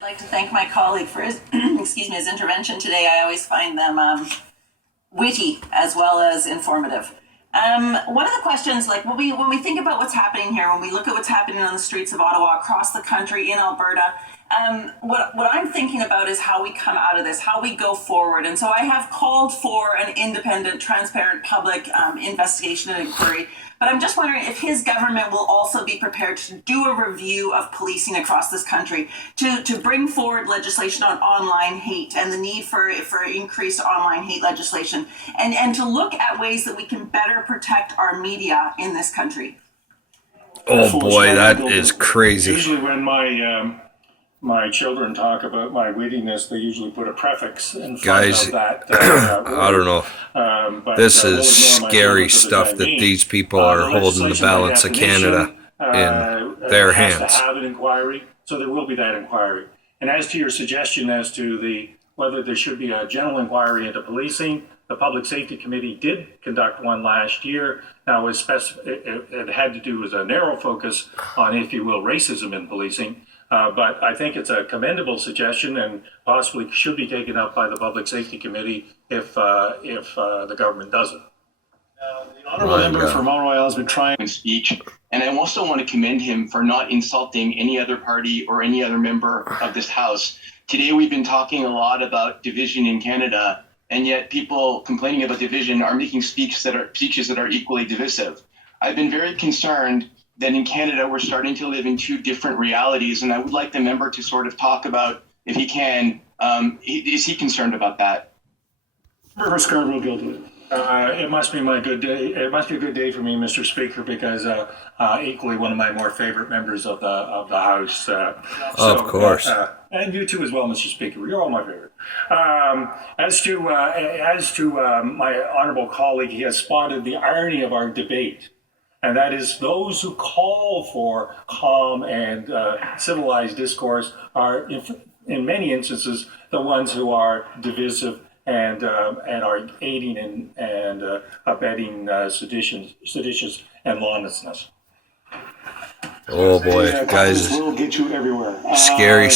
I'd like to thank my colleague for his, his intervention today. I always find them witty as well as informative. One of the questions, like when we think about what's happening here, when we look at what's happening on the streets of Ottawa, across the country, in Alberta, what I'm thinking about is how we come out of this, how we go forward. And so I have called for an independent, transparent public investigation and inquiry. But I'm just wondering if his government will also be prepared to do a review of policing across this country, to bring forward legislation on online hate and the need for increased online hate legislation, and to look at ways that we can better protect our media in this country. Oh boy, that is crazy. Usually when my children talk about my wittiness, they usually put a prefix in front Guys, of that. I don't know. This is scary stuff that these people are holding the balance of Canada in their hands. To have an inquiry, so there will be that inquiry. And as to your suggestion as to whether there should be a general inquiry into policing, the Public Safety Committee did conduct one last year. Now, it had to do with a narrow focus on, if you will, racism in policing. But I think it's a commendable suggestion and possibly should be taken up by the Public Safety Committee if the government does it. The honourable member for Mount Royal has been trying to speech, and I also want to commend him for not insulting any other party or any other member of this House. Today we've been talking a lot about division in Canada, and yet people complaining about division are making speeches that are equally divisive. I've been very concerned that in Canada we're starting to live in two different realities, and I would like the member to sort of talk about, if he can, is he concerned about that? Member Scarborough Guildwood. It must be my good day. It must be a good day for me, Mr. Speaker, because equally one of my more favorite members of the House. Of course. And you too as well, Mr. Speaker. You're all my favorite. As to my honourable colleague, he has spotted the irony of our debate. And that is, those who call for calm and civilized discourse are, in many instances, the ones who are divisive and are aiding and abetting seditious and lawlessness. Oh boy, guys, will get you everywhere. scary.